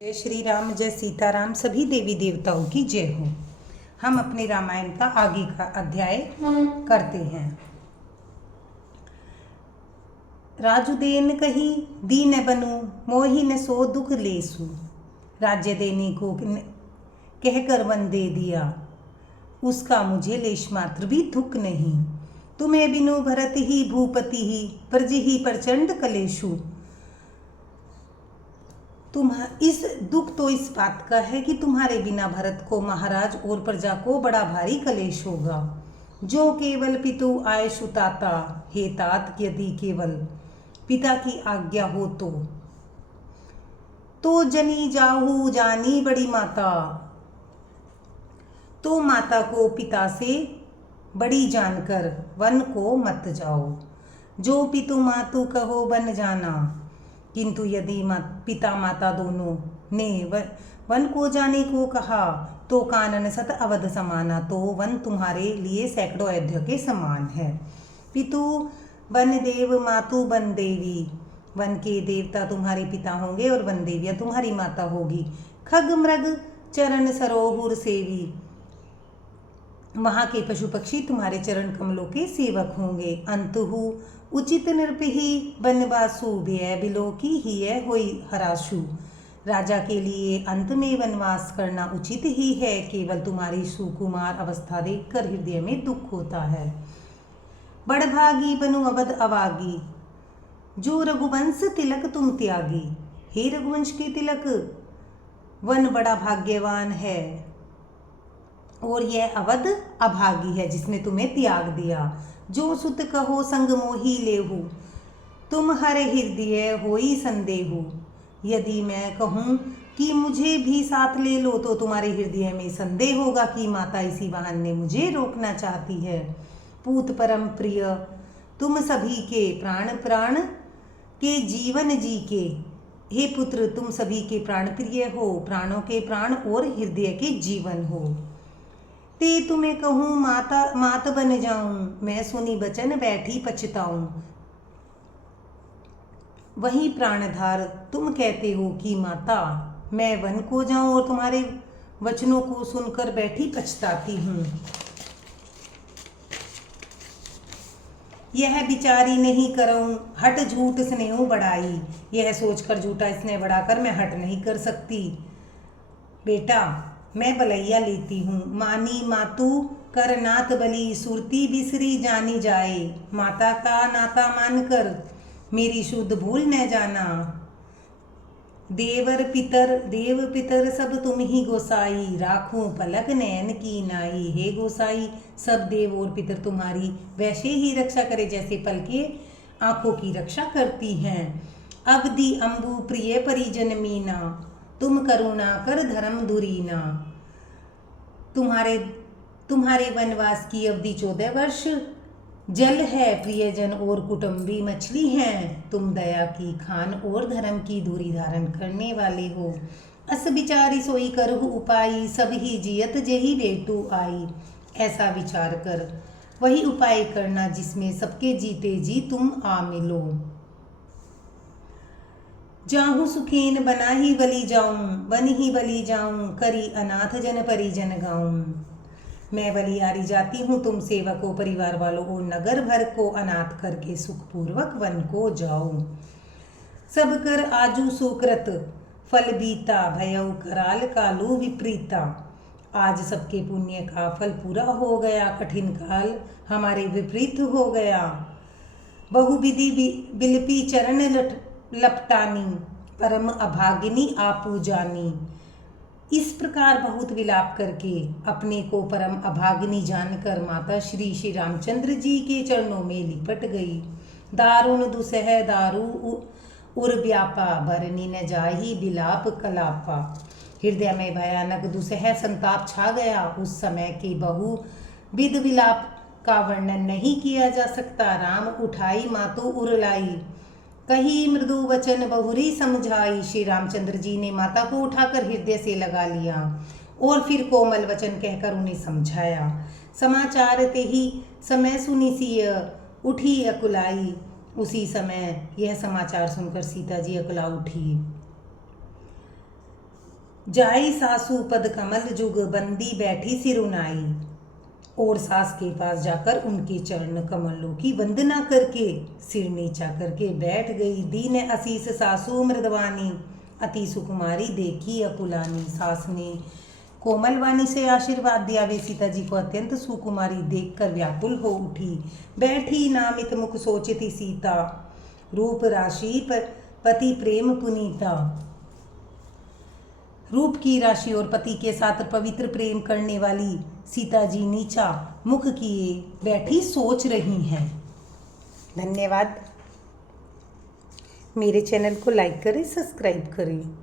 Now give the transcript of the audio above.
जय श्री राम, जय सीताराम, सभी देवी देवताओं की जय हो। हम अपने रामायण का आगे का अध्याय करते हैं। राजुदेन कही दीन बनू, मोहि न सो दुख लेसु। राज्य देने को कहकर वन दे दिया, उसका मुझे लेश मात्र भी दुख नहीं। तुम्हें बिनु भरत ही भूपति ही, प्रज ही प्रचंड कलेशु। इस दुख तो इस बात का है कि तुम्हारे बिना भरत को महाराज और प्रजा को बड़ा भारी कलेश होगा। जो केवल पितु आय सुताता, हे तात यदि केवल पिता की आज्ञा हो तो जनी जाहू जानी बड़ी माता। तो माता को पिता से बड़ी जानकर वन को मत जाओ। जो पितु मातु कहो बन जाना, किंतु यदि पिता माता दोनों ने वन को जाने को कहा तो कानन सत अवध समाना। तो वन तुम्हारे लिए सैकड़ों अयोध्या के समान है। पितु वन देव मातु वन देवी, वन के देवता तुम्हारे पिता होंगे और वन देवियाँ तुम्हारी माता होगी। खग मृग चरण सरोहुर सेवी, वहाँ के पशु पक्षी तुम्हारे चरण कमलों के सेवक होंगे। अंतहु उचित नृपहि वनवासु, व्यय बिलो की ही होई हराशु। राजा के लिए अंत में वनवास करना उचित ही है। केवल तुम्हारी सुकुमार अवस्था देखकर हृदय में दुख होता है। बड़भागी बनु अवध अवागी, जो रघुवंश तिलक तुम त्यागी। हे रघुवंश के तिलक, वन बड़ा भाग्यवान है और यह अवध अभागी है जिसने तुम्हें त्याग दिया। जो सुत कहो संग मोही लेहु, तुम हर हृदय होई संदेहु। यदि मैं कहूँ कि मुझे भी साथ ले लो तो तुम्हारे हृदय में संदेह होगा कि माता इसी बहाने मुझे रोकना चाहती है। पूत परम प्रिय, तुम सभी के प्राण प्राण के जीवन जी के। हे पुत्र, तुम सभी के प्राण प्रिय हो, प्राणों के प्राण और हृदय के जीवन हो। ते तुम्हें कहूँ मात बन जाऊं, मैं सुनी बचन बैठी पछताऊं। वही प्राणधार तुम कहते हो कि माता मैं वन को जाऊं और तुम्हारे वचनों को सुनकर बैठी पछताती हूँ। यह बिचारी नहीं करऊं हट झूठ स्नेह बढ़ाई, यह सोचकर झूठा स्नेह बढ़ाकर मैं हट नहीं कर सकती। बेटा मैं बलैया लेती हूँ, मानी मातु कर नात बली, सुरती बिसरी जानी जाए। माता का नाता मानकर मेरी शुद्ध भूल न जाना। देव पितर सब तुम ही गोसाई, राखूं पलक नयन की नाई। हे गोसाई, सब देव और पितर तुम्हारी वैसे ही रक्षा करे जैसे पल के आंखों की रक्षा करती हैं। अवधि अम्बु प्रिय परिजन मीना, तुम करुणा कर धर्म दुरीना। तुम्हारे वनवास की अवधि 14 वर्ष, जल है प्रियजन और कुटुंबी मछली हैं। तुम दया की खान और धर्म की दूरी धारण करने वाले हो। अस विचारी सोई करहु उपाई, सब ही जियत जेहि बेटू आई। ऐसा विचार कर वही उपाय करना जिसमें सबके जीते जी तुम आ मिलो। जाहू सुखीन बना ही बली जाऊं, बन ही बली जाऊं, करी अनाथ जन परिजन गाऊं। मैं बलियारी जाती हूँ, तुम सेवकों परिवार वालों और नगर भर को अनाथ करके सुखपूर्वक वन को जाओ। सब कर आजू सुकृत फल बीता, भयउ कराल कालू विपरीता। आज सबके पुण्य का फल पूरा हो गया, कठिन काल हमारे विपरीत हो गया। बहुविधि बिलपी चरण लपटानी, परम अभागिनी आपू जानी। इस प्रकार बहुत विलाप करके अपने को परम अभागिनी जानकर माता श्री रामचंद्र जी के चरणों में लिपट गई। दारुण दुसह दारू उर व्यापा, बरनी न जाही बिलाप कलापा। हृदय में भयानक दुसह संताप छा गया। उस समय के बहुविध विलाप का वर्णन नहीं किया जा सकता। राम उठाई मातु उरलाई, कही मृदु वचन बहुरी समझाई। श्री रामचंद्र जी ने माता को उठाकर हृदय से लगा लिया और फिर कोमल वचन कहकर उन्हें समझाया। समाचार ते ही समय सुनी सिय उठी अकुलाई। उसी समय यह समाचार सुनकर सीता जी अकुला उठी। जाई सासू पद कमल जुग बंदी बैठी सिरुनाई। और सास के पास जाकर उनके चरण कमलों की वंदना करके सिर नीचा करके बैठ गई। दीन आशीष सासू मृदवानी अति सुकुमारी देखी अपुलानी। सास ने कोमल वाणी से आशीर्वाद दिया। वे सीता जी को अत्यंत सुकुमारी देखकर व्याकुल हो उठी। बैठी नामित मुख सोचती सीता, रूप राशि पति प्रेम पुनीता। रूप की राशि और पति के साथ पवित्र प्रेम करने वाली सीता जी नीचा मुख किए बैठी सोच रही हैं। धन्यवाद। मेरे चैनल को लाइक करें, सब्सक्राइब करें।